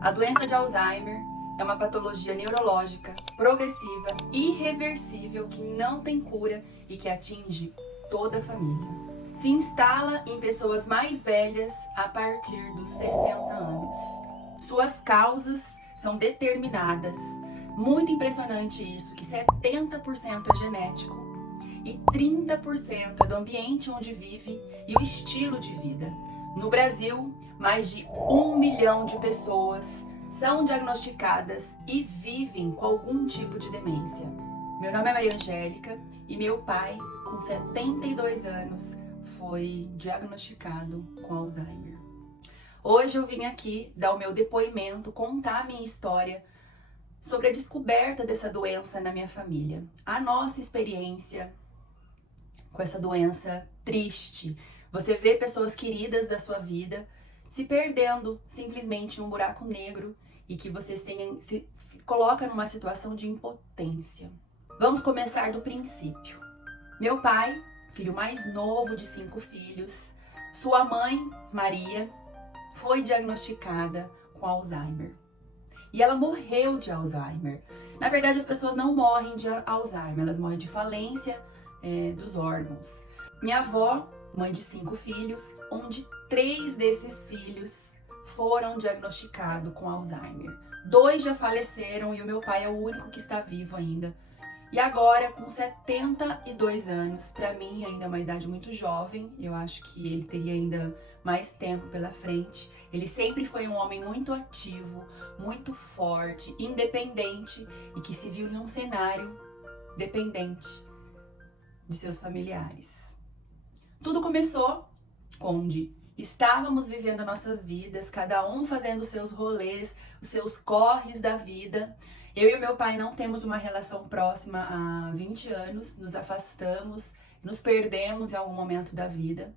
A doença de Alzheimer é uma patologia neurológica, progressiva, irreversível, que não tem cura e que atinge toda a família. Se instala em pessoas mais velhas a partir dos 60 anos. Suas causas são determinadas. Muito impressionante isso, que 70% é genético e 30% é do ambiente onde vive e o estilo de vida. No Brasil, mais de 1 milhão de pessoas são diagnosticadas e vivem com algum tipo de demência. Meu nome é Maria Angélica e meu pai, com 72 anos, foi diagnosticado com Alzheimer. Hoje eu vim aqui dar o meu depoimento, contar a minha história sobre a descoberta dessa doença na minha família. A nossa experiência com essa doença triste. Você vê pessoas queridas da sua vida se perdendo simplesmente em um buraco negro e que vocês se coloca numa situação de impotência. Vamos começar do princípio. Meu pai, filho mais novo de 5 filhos, sua mãe, Maria, foi diagnosticada com Alzheimer. E ela morreu de Alzheimer. Na verdade, as pessoas não morrem de Alzheimer, elas morrem de falência dos órgãos. Minha avó, mãe de 5 filhos, onde 3 desses filhos foram diagnosticados com Alzheimer. 2 já faleceram e o meu pai é o único que está vivo ainda. E agora, com 72 anos, para mim ainda é uma idade muito jovem, eu acho que ele teria ainda mais tempo pela frente. Ele sempre foi um homem muito ativo, muito forte, independente e que se viu num cenário dependente de seus familiares. Tudo começou onde estávamos vivendo nossas vidas, cada um fazendo os seus rolês, os seus corres da vida. Eu e o meu pai não temos uma relação próxima há 20 anos, nos afastamos, nos perdemos em algum momento da vida.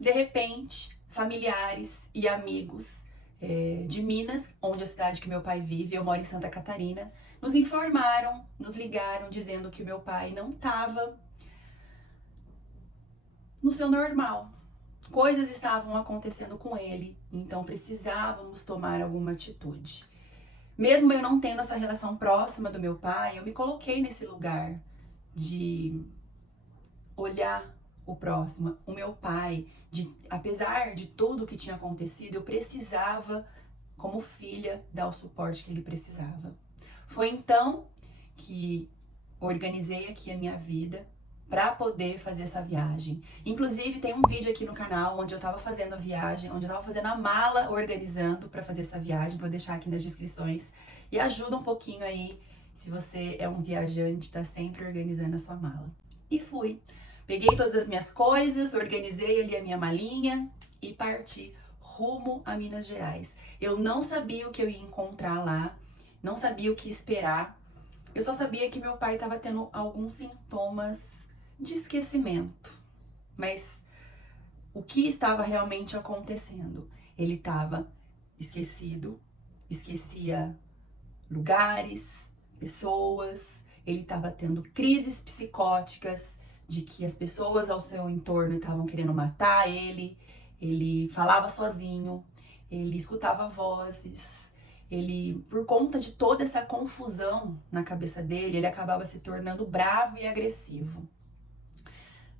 De repente, familiares e amigos de Minas, onde é a cidade que meu pai vive, eu moro em Santa Catarina, nos informaram, nos ligaram dizendo que o meu pai não estava no seu normal. Coisas estavam acontecendo com ele, então precisávamos tomar alguma atitude. Mesmo eu não tendo essa relação próxima do meu pai, eu me coloquei nesse lugar de olhar o próximo, o meu pai. Apesar de tudo que tinha acontecido, eu precisava, como filha, dar o suporte que ele precisava. Foi então que organizei aqui a minha vida para poder fazer essa viagem. Inclusive, tem um vídeo aqui no canal onde eu tava fazendo a viagem, onde eu tava fazendo a mala, organizando para fazer essa viagem. Vou deixar aqui nas descrições. E ajuda um pouquinho aí, se você é um viajante, tá sempre organizando a sua mala. E fui. Peguei todas as minhas coisas, organizei ali a minha malinha e parti rumo a Minas Gerais. Eu não sabia o que eu ia encontrar lá, não sabia o que esperar. Eu só sabia que meu pai estava tendo alguns sintomas de esquecimento. Mas o que estava realmente acontecendo? Ele estava esquecido, esquecia lugares, pessoas, ele estava tendo crises psicóticas de que as pessoas ao seu entorno estavam querendo matar ele falava sozinho, ele escutava vozes. Ele, por conta de toda essa confusão na cabeça dele, ele acabava se tornando bravo e agressivo.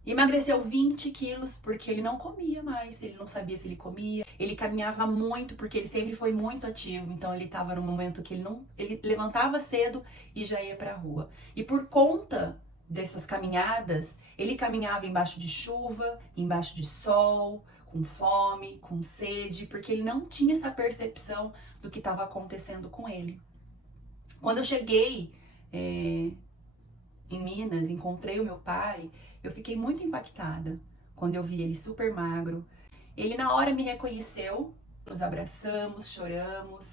Emagreceu 20 quilos porque ele não comia mais, ele não sabia se ele comia. Ele caminhava muito porque ele sempre foi muito ativo, então ele estava num momento que ele levantava cedo e já ia pra rua. E por conta dessas caminhadas, ele caminhava embaixo de chuva, embaixo de sol, com fome, com sede, porque ele não tinha essa percepção do que estava acontecendo com ele. Quando eu cheguei em Minas, encontrei o meu pai, eu fiquei muito impactada quando eu vi ele super magro. Ele na hora me reconheceu, nos abraçamos, choramos.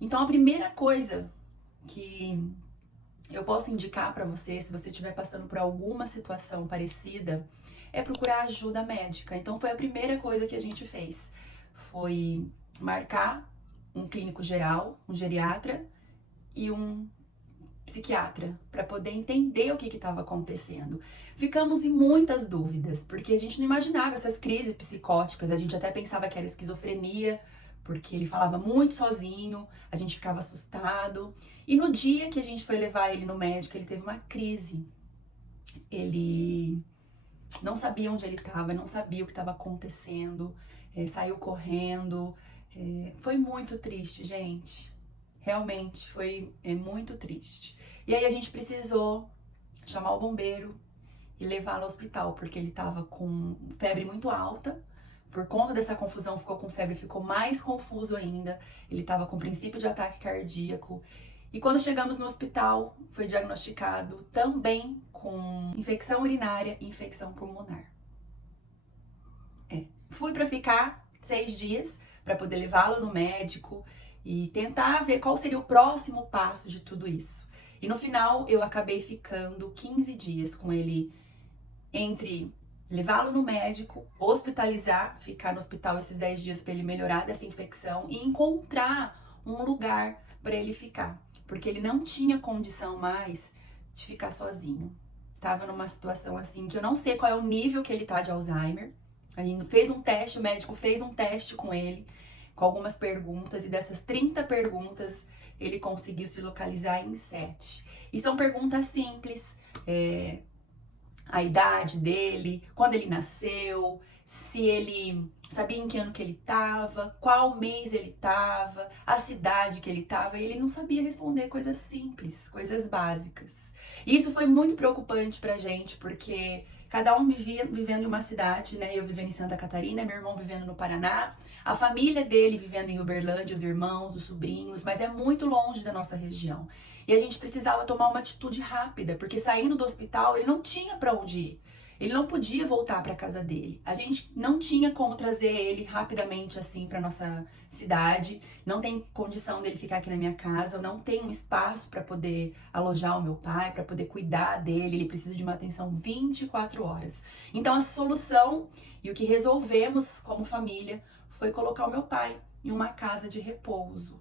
Então a primeira coisa que eu posso indicar para você, se você estiver passando por alguma situação parecida, é procurar ajuda médica. Então foi a primeira coisa que a gente fez. Foi marcar um clínico geral, um geriatra e um psiquiatra para poder entender o que estava acontecendo. Ficamos em muitas dúvidas, porque a gente não imaginava essas crises psicóticas, a gente até pensava que era esquizofrenia, porque ele falava muito sozinho, a gente ficava assustado. E no dia que a gente foi levar ele no médico, ele teve uma crise. Ele não sabia onde ele estava, não sabia o que estava acontecendo, saiu correndo. Foi muito triste, gente. Realmente foi muito triste. E aí a gente precisou chamar o bombeiro e levá-lo ao hospital, porque ele estava com febre muito alta. Por conta dessa confusão, ficou com febre, ficou mais confuso ainda. Ele estava com princípio de ataque cardíaco. E quando chegamos no hospital, foi diagnosticado também com infecção urinária e infecção pulmonar. Fui para ficar 6 dias, para poder levá-lo no médico e tentar ver qual seria o próximo passo de tudo isso. E no final, eu acabei ficando 15 dias com ele, entre levá-lo no médico, hospitalizar, ficar no hospital esses 10 dias para ele melhorar dessa infecção e encontrar um lugar para ele ficar, porque ele não tinha condição mais de ficar sozinho. Tava numa situação assim que eu não sei qual é o nível que ele tá de Alzheimer. A gente fez um teste, o médico fez um teste com ele, com algumas perguntas, e dessas 30 perguntas, ele conseguiu se localizar em 7. E são perguntas simples, a idade dele, quando ele nasceu, se ele sabia em que ano que ele estava, qual mês ele estava, a cidade que ele estava, e ele não sabia responder coisas simples, coisas básicas. E isso foi muito preocupante pra gente, porque cada um vivendo em uma cidade, né? Eu vivendo em Santa Catarina, meu irmão vivendo no Paraná, a família dele vivendo em Uberlândia, os irmãos, os sobrinhos, mas é muito longe da nossa região. E a gente precisava tomar uma atitude rápida, porque saindo do hospital ele não tinha para onde ir. Ele não podia voltar para casa dele. A gente não tinha como trazer ele rapidamente assim para nossa cidade. Não tem condição dele ficar aqui na minha casa. Eu não tenho espaço para poder alojar o meu pai, para poder cuidar dele. Ele precisa de uma atenção 24 horas. Então a solução e o que resolvemos como família foi colocar o meu pai em uma casa de repouso.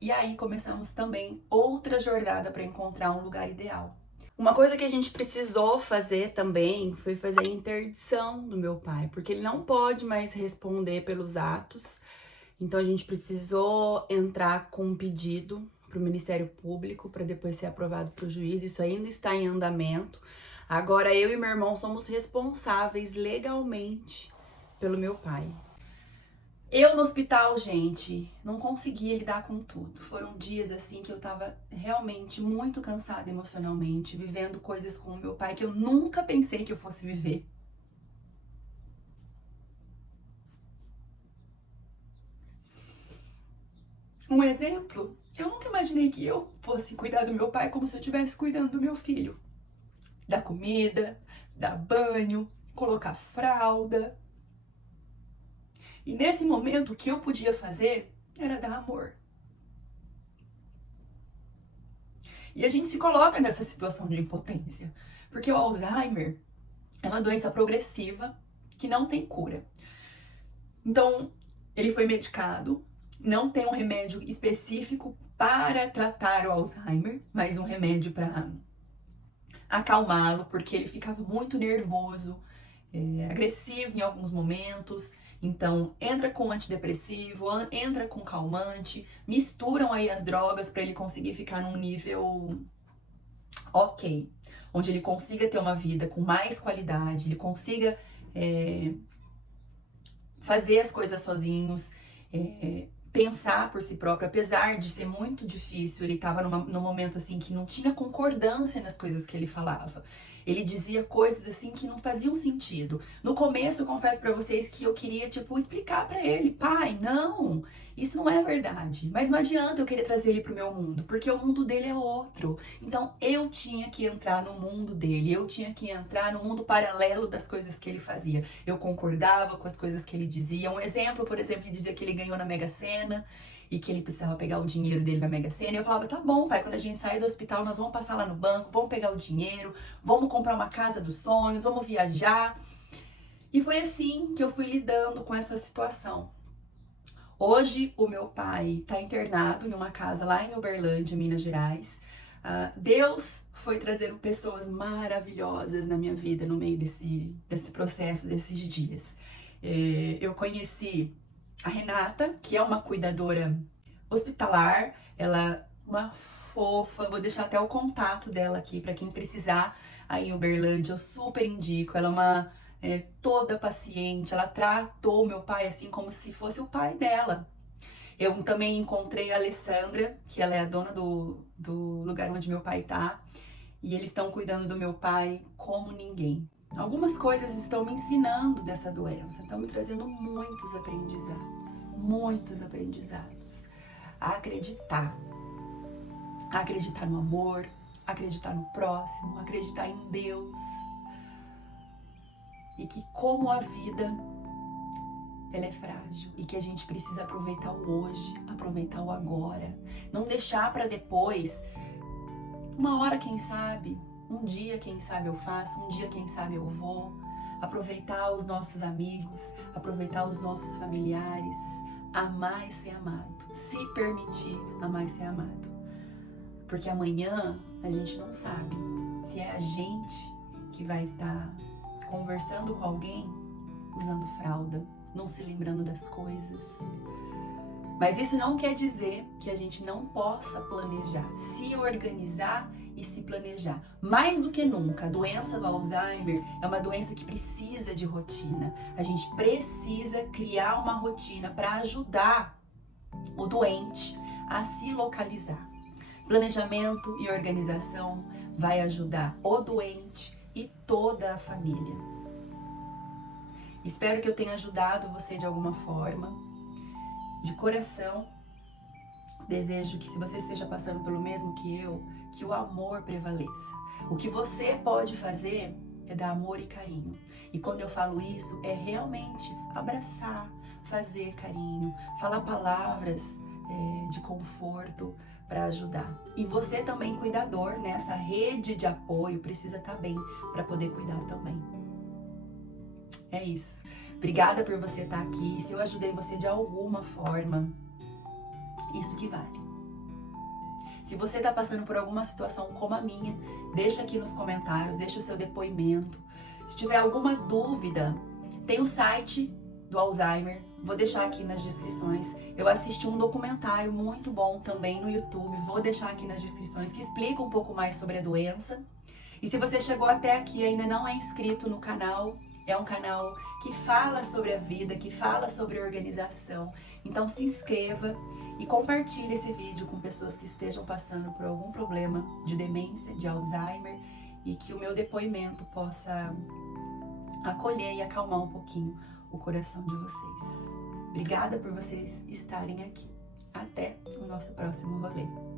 E aí começamos também outra jornada para encontrar um lugar ideal. Uma coisa que a gente precisou fazer também foi fazer a interdição do meu pai, porque ele não pode mais responder pelos atos. Então a gente precisou entrar com um pedido para o Ministério Público para depois ser aprovado para o juiz. Isso ainda está em andamento. Agora eu e meu irmão somos responsáveis legalmente pelo meu pai. Eu no hospital, gente, não conseguia lidar com tudo. Foram dias assim que eu tava realmente muito cansada emocionalmente, vivendo coisas com o meu pai que eu nunca pensei que eu fosse viver. Um exemplo, eu nunca imaginei que eu fosse cuidar do meu pai como se eu estivesse cuidando do meu filho. Da comida, dar banho, colocar fralda. E nesse momento, o que eu podia fazer era dar amor. E a gente se coloca nessa situação de impotência, porque o Alzheimer é uma doença progressiva que não tem cura. Então, ele foi medicado, não tem um remédio específico para tratar o Alzheimer, mas um remédio para acalmá-lo, porque ele ficava muito nervoso, agressivo em alguns momentos. Então, entra com antidepressivo, entra com calmante, misturam aí as drogas para ele conseguir ficar num nível ok, onde ele consiga ter uma vida com mais qualidade, ele consiga fazer as coisas sozinhos, pensar por si próprio, apesar de ser muito difícil. Ele estava num momento assim que não tinha concordância nas coisas que ele falava. Ele dizia coisas assim que não faziam sentido. No começo, eu confesso pra vocês que eu queria, explicar pra ele: pai, não, isso não é verdade. Mas não adianta eu querer trazer ele pro meu mundo, porque o mundo dele é outro. Então, eu tinha que entrar no mundo dele, eu tinha que entrar no mundo paralelo das coisas que ele fazia. Eu concordava com as coisas que ele dizia. Um exemplo, por exemplo, ele dizia que ele ganhou na Mega Sena e que ele precisava pegar o dinheiro dele na Mega Sena. E eu falava: tá bom, pai, quando a gente sair do hospital, nós vamos passar lá no banco, vamos pegar o dinheiro, vamos comprar uma casa dos sonhos, vamos viajar. E foi assim que eu fui lidando com essa situação. Hoje, o meu pai está internado em uma casa lá em Uberlândia, Minas Gerais. Deus foi trazendo pessoas maravilhosas na minha vida no meio desse processo, desses dias. Eu conheci a Renata, que é uma cuidadora hospitalar, ela é uma fofa, vou deixar até o contato dela aqui para quem precisar aí em Uberlândia, eu super indico, ela é uma toda paciente, ela tratou meu pai assim como se fosse o pai dela. Eu também encontrei a Alessandra, que ela é a dona do lugar onde meu pai tá, e eles estão cuidando do meu pai como ninguém. Algumas coisas estão me ensinando dessa doença, estão me trazendo muitos aprendizados. A acreditar no amor, acreditar no próximo, acreditar em Deus. E que como a vida, ela é frágil e que a gente precisa aproveitar o hoje, aproveitar o agora. Não deixar para depois, uma hora quem sabe, um dia quem sabe eu faço, um dia quem sabe eu vou. Aproveitar os nossos amigos, aproveitar os nossos familiares, amar e ser amado. Se permitir amar e ser amado. Porque amanhã a gente não sabe se é a gente que vai estar conversando com alguém usando fralda, não se lembrando das coisas. Mas isso não quer dizer que a gente não possa planejar, se organizar e se planejar. Mais do que nunca, a doença do Alzheimer é uma doença que precisa de rotina. A gente precisa criar uma rotina para ajudar o doente a se localizar. Planejamento e organização vai ajudar o doente e toda a família. Espero que eu tenha ajudado você de alguma forma. De coração, desejo que, se você esteja passando pelo mesmo que eu, que o amor prevaleça. O que você pode fazer é dar amor e carinho. E quando eu falo isso, é realmente abraçar, fazer carinho, falar palavras de conforto para ajudar. E você também, cuidador, nessa rede de apoio, precisa estar bem para poder cuidar também. É isso. Obrigada por você estar aqui. Se eu ajudei você de alguma forma, isso que vale. Se você está passando por alguma situação como a minha, deixa aqui nos comentários, deixa o seu depoimento. Se tiver alguma dúvida, tem o site do Alzheimer, vou deixar aqui nas descrições. Eu assisti um documentário muito bom também no YouTube, vou deixar aqui nas descrições, que explica um pouco mais sobre a doença. E se você chegou até aqui e ainda não é inscrito no canal, é um canal que fala sobre a vida, que fala sobre organização. Então se inscreva e compartilhe esse vídeo com pessoas que estejam passando por algum problema de demência, de Alzheimer, e que o meu depoimento possa acolher e acalmar um pouquinho o coração de vocês. Obrigada por vocês estarem aqui. Até o nosso próximo rolê.